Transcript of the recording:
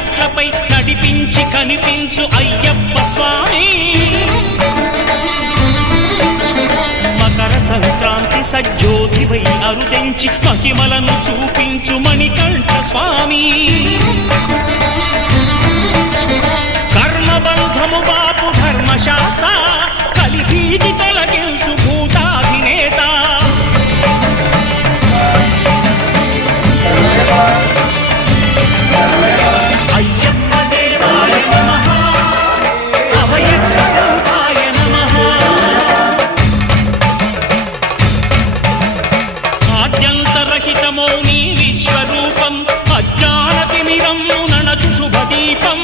మెట్లపై నడిపించి కనిపించు అయ్యప్ప స్వామి మకర సంక్రాంతి సజ్జోతివై అరుదెంచి మహిమలను చూపించు మణికంఠ స్వామి కర్మబంధము బాపు ధర్మశాస్త్ర కలిభీతి తొలగించు భూతాధినేత అయ్యప్ప దేవాయ నమః అభయస్వరూపాయ నమః ఆద్యంతరహితమో నీ విశ్వరూపం అజ్ఞానతిమిరం నణచు శుభదీపం